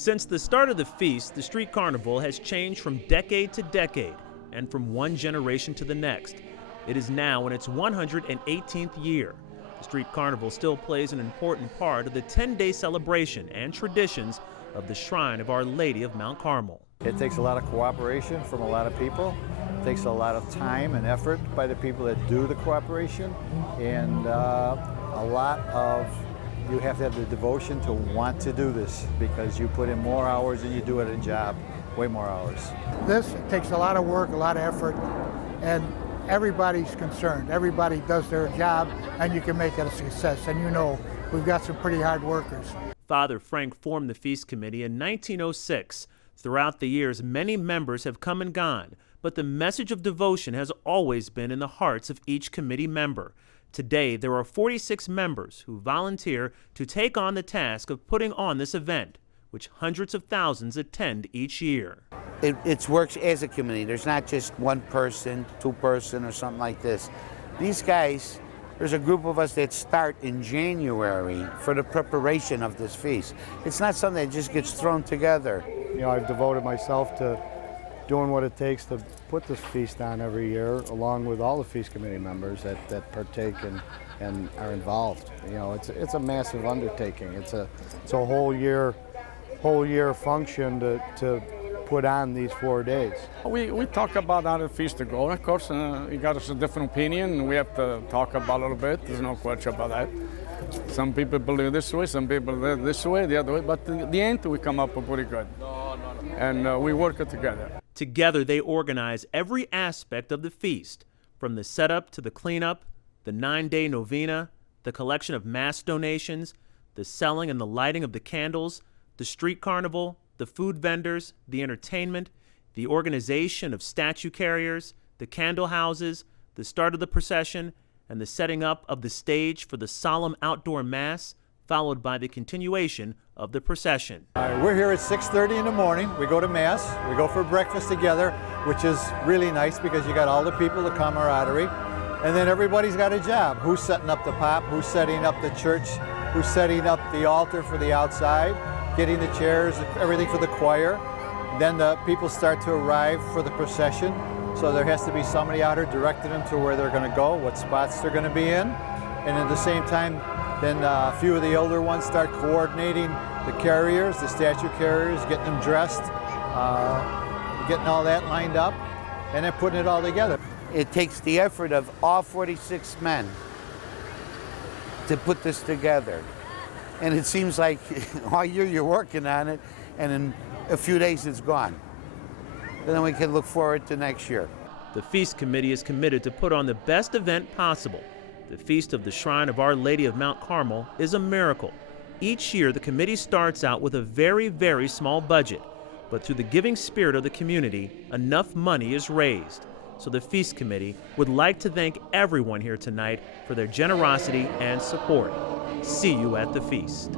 Since the start of the feast, the street carnival has changed from decade to decade and from one generation to the next. It is now in its 118th year. The street carnival still plays an important part of the 10-day celebration and traditions of the Shrine of Our Lady of Mount Carmel. It takes a lot of cooperation from a lot of people. It takes a lot of time and effort by the people that do the cooperation, and you have to have the devotion to want to do this, because you put in more hours than you do at a job, way more hours. This takes a lot of work, a lot of effort, and everybody's concerned. Everybody does their job, and you can make it a success. And you know, we've got some pretty hard workers. Father Frank formed the Feast Committee in 1906. Throughout the years, many members have come and gone, but the message of devotion has always been in the hearts of each committee member. Today, there are 46 members who volunteer to take on the task of putting on this event, which hundreds of thousands attend each year. It works as a committee. There's not just one person, two person, or something like this. These guys, there's a group of us that start in January for the preparation of this feast. It's not something that just gets thrown together. You know, I've devoted myself to doing what it takes to put this feast on every year, along with all the feast committee members that partake and are involved. You know, it's a massive undertaking. It's a whole year function to put on these 4 days. We talk about how the feast to go. Of course, you got us a different opinion. We have to talk about it a little bit. There's no question about that. Some people believe this way, some people believe this way, the other way. But in the end, we come up with pretty good. And we work it together. Together, they organize every aspect of the feast, from the setup to the cleanup, the 9-day novena, the collection of mass donations, the selling and the lighting of the candles, the street carnival, the food vendors, the entertainment, the organization of statue carriers, the candle houses, the start of the procession, and the setting up of the stage for the solemn outdoor mass, followed by the continuation of the procession. We're here at 6:30 in the morning. We go to Mass. We go for breakfast together, which is really nice because you got all the people, the camaraderie, and then everybody's got a job. Who's setting up the pop? Who's setting up the church? Who's setting up the altar for the outside? Getting the chairs, everything for the choir. Then the people start to arrive for the procession. So there has to be somebody out here directing them to where they're going to go, what spots they're going to be in. And at the same time, then a few of the older ones start coordinating the carriers, the statue carriers, getting them dressed, getting all that lined up, and then putting it all together. It takes the effort of all 46 men to put this together. And it seems like all year you're working on it, and in a few days it's gone. And then we can look forward to next year. The Feast Committee is committed to put on the best event possible. The Feast of the Shrine of Our Lady of Mount Carmel is a miracle. Each year, the committee starts out with a very, very small budget, but through the giving spirit of the community, enough money is raised. So the Feast Committee would like to thank everyone here tonight for their generosity and support. See you at the feast.